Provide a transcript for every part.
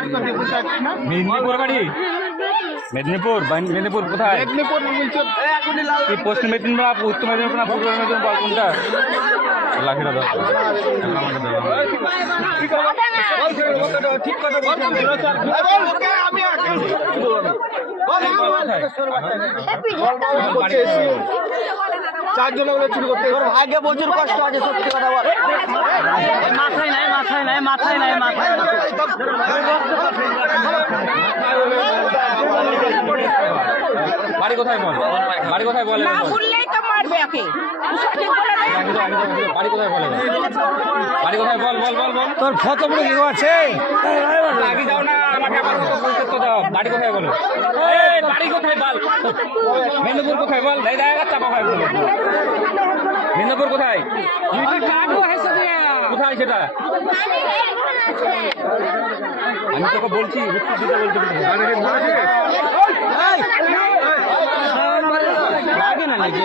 মেদিনীপুর বাড়ি? মেদিনীপুর মেদিনীপুর কোথায়? পশ্চিম মেদিনীপুর, উত্তর মেদিনীপুর না পূর্ব মেদিনীপুর, কোনটা? লাঠিটা দাও। চারজন চুরি করতে ভাগ্যে প্রচুর কষ্ট আছে, সত্যি কথা বল। মাথায় নাই, মাথায় নাই, মাথায় নাই, মাথায় বাড়ি কোথায় বল? বাড়ি কোথায় বলে? বাড়ি কোথায় বলে? বাড়ি কোথায় বল? বল বল বল। তোর ফটো পুরো কেউ আছে? আগে যাও না, আমাকে আবার তো দাও। বাড়ি কোথায় বলো? বাড়ি কোথায় বল? মেদিনীপুর কোথায় বল? চাপা হয় বলো। মেদিনীপুর কোথায়? কোথায় সেটা? আমি তোকে বলছি, উত্তর দিতে বলছি। লাগে না নাকি?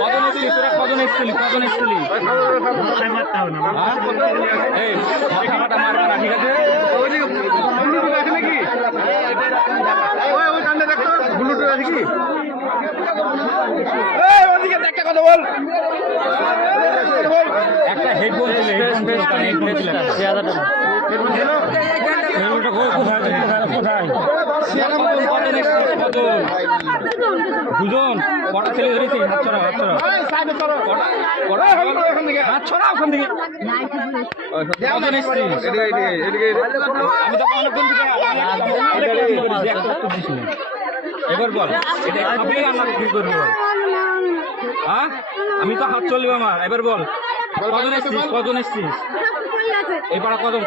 কজন এসছিলি তোরা? কজন এসছিলি? কজন এসছিলি? এই মাথা মারবে না, ঠিক আছে? একটা কথা বল। একটা হেডফোন ছিল, হেডফোন ছিল 6000 টাকা। দুজন কটা ছেলে ধরেছি? হাত ছড়া, হাত ছড়া, হাত ছড়া ওখান থেকে। কজন এসছিস? আমি তো অনেকক্ষণ থেকে এবার বল, এটা খাবে আমার কি করবো বল? হ্যাঁ, আমি তো হাত চলবে আমার। এবার বল, কজন এসছিস? কজন এসছিস? এই পাড়া কবে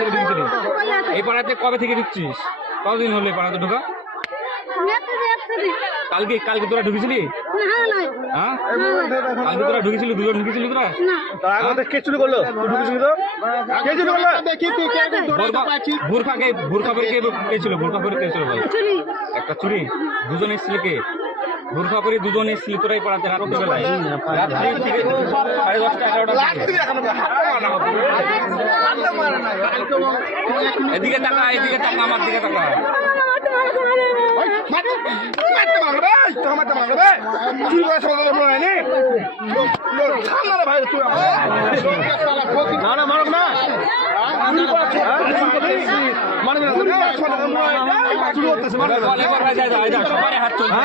থেকে ঢুকছিলি? এই পাড়াতে কবে থেকে ঢুকছিস? কতদিন হলো এই পাড়াতে ঢোকা? কালকে কালকে তোরা ঢুকেছিলি? হ্যাঁ, কালকে তোরা ঢুকেছিলি? দুজন ঢুকেছিলি তোরা? কে চুরি করলো? ঢুকেছিলি তো? কে চুরি করলো? ভুরখা পরে কে ছিল? ভুরখা পরে কে ছিল ভাই? একটা চুরি। দুজন এসেছিল কে? ভুরখা পরে দুজন এসেছিল তোরা এই পাড়াতে রাত্রিবেলায়? রাত্রি থেকে 10:30 11টা। এদিকে টাকা, এদিকে টাকা, আমার দিকে টাকা। সবাই হাত চলছে।